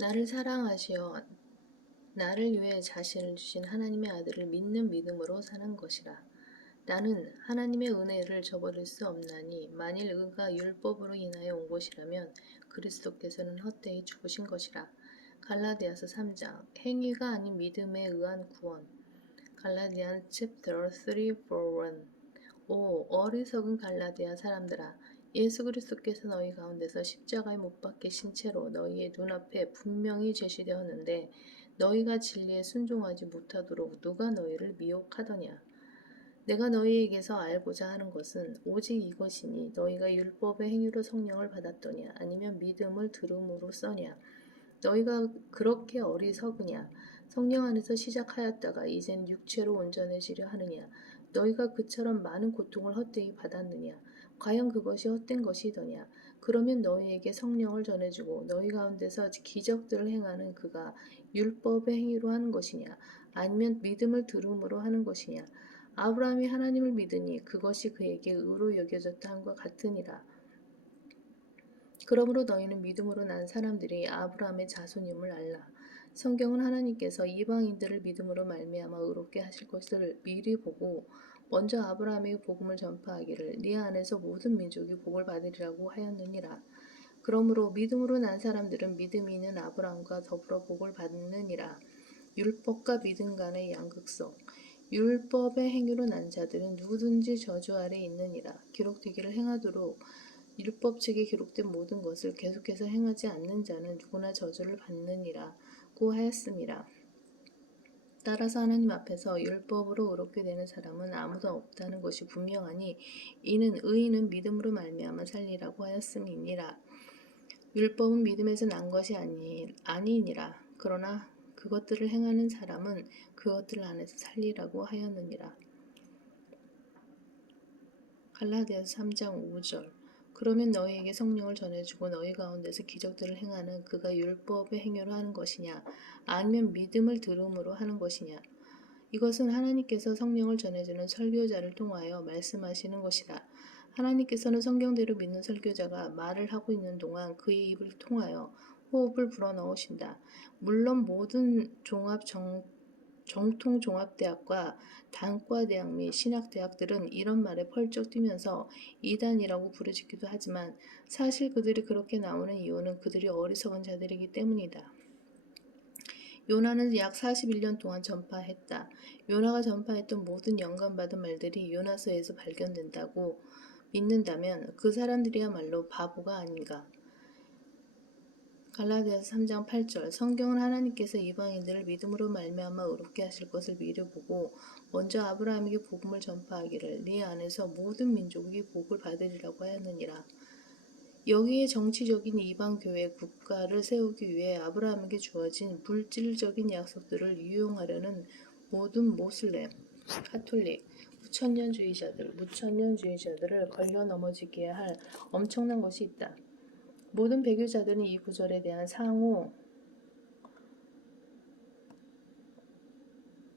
나를 사랑하시어 나를 위해 자신을 주신 하나님의 아들을 믿는 믿음으로 사는 것이라. 나는 하나님의 은혜를 저버릴 수 없나니 만일 의가 율법으로 인하여 온 것이라면 그리스도께서는 헛되이 죽으신 것이라. 갈라디아서 3장 행위가 아닌 믿음에 의한 구원. 갈라디안 chapter 3:1. 오 어리석은 갈라디아 사람들아, 예수 그리스도께서 너희 가운데서 십자가에 못 박히신 채로 너희의 눈앞에 분명히 제시되었는데 너희가 진리에 순종하지 못하도록 누가 너희를 미혹하더냐. 내가 너희에게서 알고자 하는 것은 오직 이것이니 너희가 율법의 행위로 성령을 받았더냐 아니면 믿음을 들음으로써냐. 너희가 그렇게 어리석으냐. 성령 안에서 시작하였다가 이젠 육체로 온전해지려 하느냐. 너희가 그처럼 많은 고통을 헛되이 받았느냐. 과연 그것이 헛된 것이더냐. 그러면 너희에게 성령을 전해주고 너희 가운데서 기적들을 행하는 그가 율법의 행위로 하는 것이냐 아니면 믿음을 들음으로 하는 것이냐. 아브라함이 하나님을 믿으니 그것이 그에게 의로 여겨졌다 함과 같으니라. 그러므로 너희는 믿음으로 난 사람들이 아브라함의 자손임을 알라. 성경은 하나님께서 이방인들을 믿음으로 말미암아 의롭게 하실 것을 미리 보고 먼저 아브라함의 복음을 전파하기를 네 안에서 모든 민족이 복을 받으리라고 하였느니라. 그러므로 믿음으로 난 사람들은 믿음이 있는 아브라함과 더불어 복을 받느니라. 율법과 믿음 간의 양극성. 율법의 행위로 난 자들은 누구든지 저주 아래 있느니라. 기록되기를 행하도록 율법책에 기록된 모든 것을 계속해서 행하지 않는 자는 누구나 저주를 받느니라고 하였습니다. 따라서 하나님 앞에서 율법으로 의롭게 되는 사람은 아무도 없다는 것이 분명하니 이는 의인은 믿음으로 말미암아 살리라고 하였음이니라. 율법은 믿음에서 난 것이 아니니라. 그러나 그것들을 행하는 사람은 그것들 안에서 살리라고 하였느니라. 갈라디아서 3장 5절. 그러면 너희에게 성령을 전해주고 너희 가운데서 기적들을 행하는 그가 율법의 행위로 하는 것이냐 아니면 믿음을 들음으로 하는 것이냐. 이것은 하나님께서 성령을 전해주는 설교자를 통하여 말씀하시는 것이다. 하나님께서는 성경대로 믿는 설교자가 말을 하고 있는 동안 그의 입을 통하여 호흡을 불어넣으신다. 물론 모든 정통종합대학과 단과대학 및 신학대학들은 이런 말에 펄쩍 뛰면서 이단이라고 부르짖기도 하지만 사실 그들이 그렇게 나오는 이유는 그들이 어리석은 자들이기 때문이다. 요나는 약 41년 동안 전파했다. 요나가 전파했던 모든 영감받은 말들이 요나서에서 발견된다고 믿는다면 그 사람들이야말로 바보가 아닌가. 갈라디아서 3장 8절. 성경은 하나님께서 이방인들을 믿음으로 말미암아 의롭게 하실 것을 미리 보고 먼저 아브라함에게 복음을 전파하기를 네 안에서 모든 민족이 복을 받으리라고 하였느니라. 여기에 정치적인 이방 교회 국가를 세우기 위해 아브라함에게 주어진 물질적인 약속들을 이용하려는 모든 모슬렘, 카톨릭, 무천년주의자들을 걸려 넘어지게 할 엄청난 것이 있다. 모든 배교자들은 이 구절에 대한 상호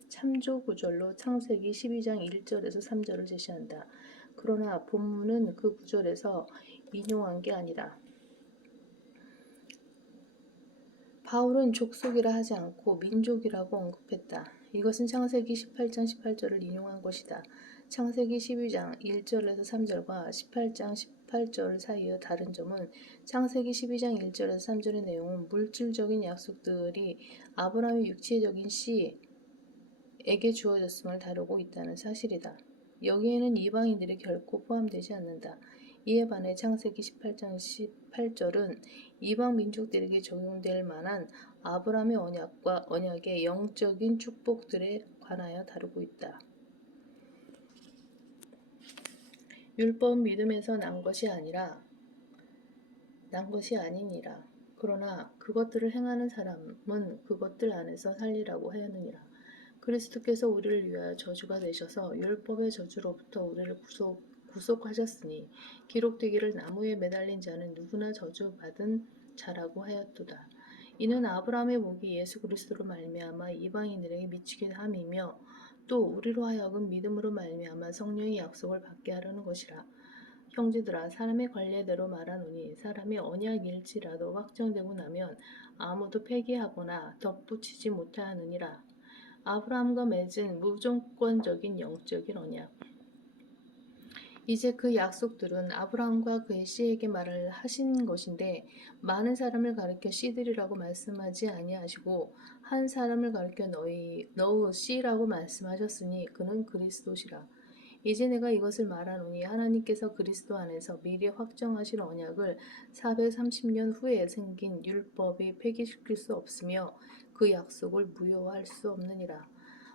참조 구절로 창세기 12장 1절에서 3절을 제시한다. 그러나 본문은 그 구절에서 인용한 게 아니라 바울은 족속이라 하지 않고 민족이라고 언급했다. 이것은 창세기 18장 18절을 인용한 것이다. 창세기 12장 1절에서 3절과 18장 18절 사이의 다른 점은 창세기 12장 1절에서 3절의 내용은 물질적인 약속들이 아브라함의 육체적인 씨에게 주어졌음을 다루고 있다는 사실이다. 여기에는 이방인들이 결코 포함되지 않는다. 이에 반해 창세기 18장 18절은 이방 민족들에게 적용될 만한 아브라함의 언약의 영적인 축복들에 관하여 다루고 있다. 율법은 믿음에서 난 것이 아니니라. 그러나 그것들을 행하는 사람은 그것들 안에서 살리라고 하였느니라. 그리스도께서 우리를 위하여 저주가 되셔서 율법의 저주로부터 우리를 구속하셨으니 기록되기를 나무에 매달린 자는 누구나 저주받은 자라고 하였도다. 이는 아브라함의 복이 예수 그리스도로 말미암아 이방인들에게 미치게 함이며 또 우리로 하여금 믿음으로 말미암아 성령의 약속을 받게 하려는 것이라. 형제들아 사람의 관례대로 말하노니 사람의 언약일지라도 확정되고 나면 아무도 폐기하거나 덧붙이지 못하느니라. 아브라함과 맺은 무조건적인 영적인 언약. 이제 그 약속들은 아브라함과 그의 씨에게 말을 하신 것인데 많은 사람을 가리켜 씨들이라고 말씀하지 아니하시고 한 사람을 가리켜 너의 씨라고 말씀하셨으니 그는 그리스도시라. 이제 내가 이것을 말하노니 하나님께서 그리스도 안에서 미리 확정하신 언약을 430년 후에 생긴 율법이 폐기시킬 수 없으며 그 약속을 무효할 수 없느니라.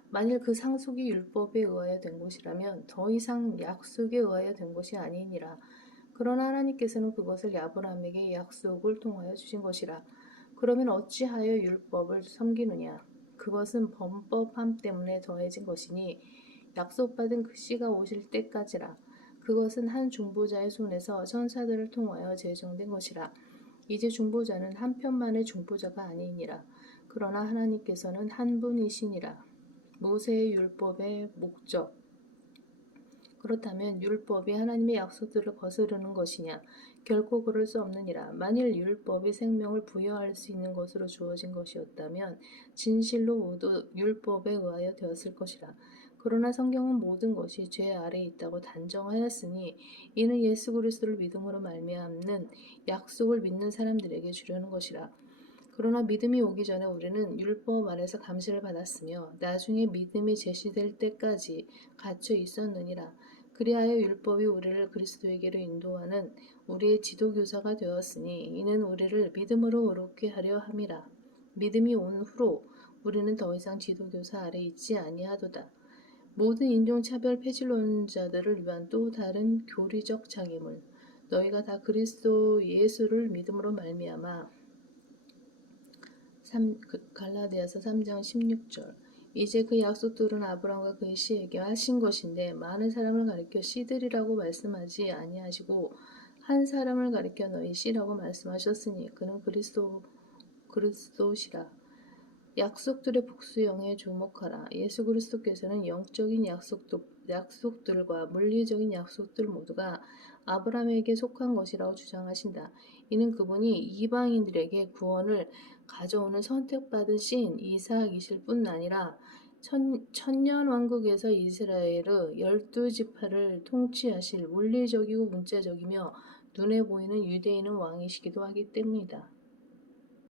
만일 그 상속이 율법에 의하여 된 것이라면 더 이상 약속에 의하여 된 것이 아니니라. 그러나 하나님께서는 그것을 아브라함에게 약속을 통하여 주신 것이라. 그러면 어찌하여 율법을 섬기느냐? 그것은 범법함 때문에 더해진 것이니 약속받은 그 씨가 오실 때까지라. 그것은 한 중보자의 손에서 천사들을 통하여 제정된 것이라. 이제 중보자는 한 편만의 중보자가 아니니라. 그러나 하나님께서는 한 분이시니라. 모세의 율법의 목적. 그렇다면 율법이 하나님의 약속들을 거스르는 것이냐? 결코 그럴 수 없느니라. 만일 율법이 생명을 부여할 수 있는 것으로 주어진 것이었다면 진실로 모두 율법에 의하여 되었을 것이라. 그러나 성경은 모든 것이 죄 아래에 있다고 단정하였으니 이는 예수 그리스도를 믿음으로 말미암는 약속을 믿는 사람들에게 주려는 것이라. 그러나 믿음이 오기 전에 우리는 율법 아래서 감시를 받았으며 나중에 믿음이 제시될 때까지 갇혀 있었느니라. 그리하여 율법이 우리를 그리스도에게로 인도하는 우리의 지도교사가 되었으니 이는 우리를 믿음으로 의롭게 하려 함이라. 믿음이 온 후로 우리는 더 이상 지도교사 아래 있지 아니하도다. 모든 인종차별 폐질론자들을 위한 또 다른 교리적 장애물. 너희가 다 그리스도 예수를 믿음으로 말미암아 갈라디아서 3장 16절. 이제 그 약속들은 아브라함과 그의 씨에게 하신 것인데 많은 사람을 가리켜 씨들이라고 말씀하지 아니하시고 한 사람을 가리켜 너희 씨라고 말씀하셨으니 그는 그리스도시라. 약속들의 복수형에 주목하라. 예수 그리스도께서는 영적인 약속들과 물리적인 약속들 모두가 아브라함에게 속한 것이라고 주장하신다. 이는 그분이 이방인들에게 구원을 가져오는 선택받은 씨인 이삭이실 뿐 아니라 천년 왕국에서 이스라엘의 12지파를 통치하실 물리적이고 문자적이며 눈에 보이는 유대인은 왕이시기도 하기 때문이다.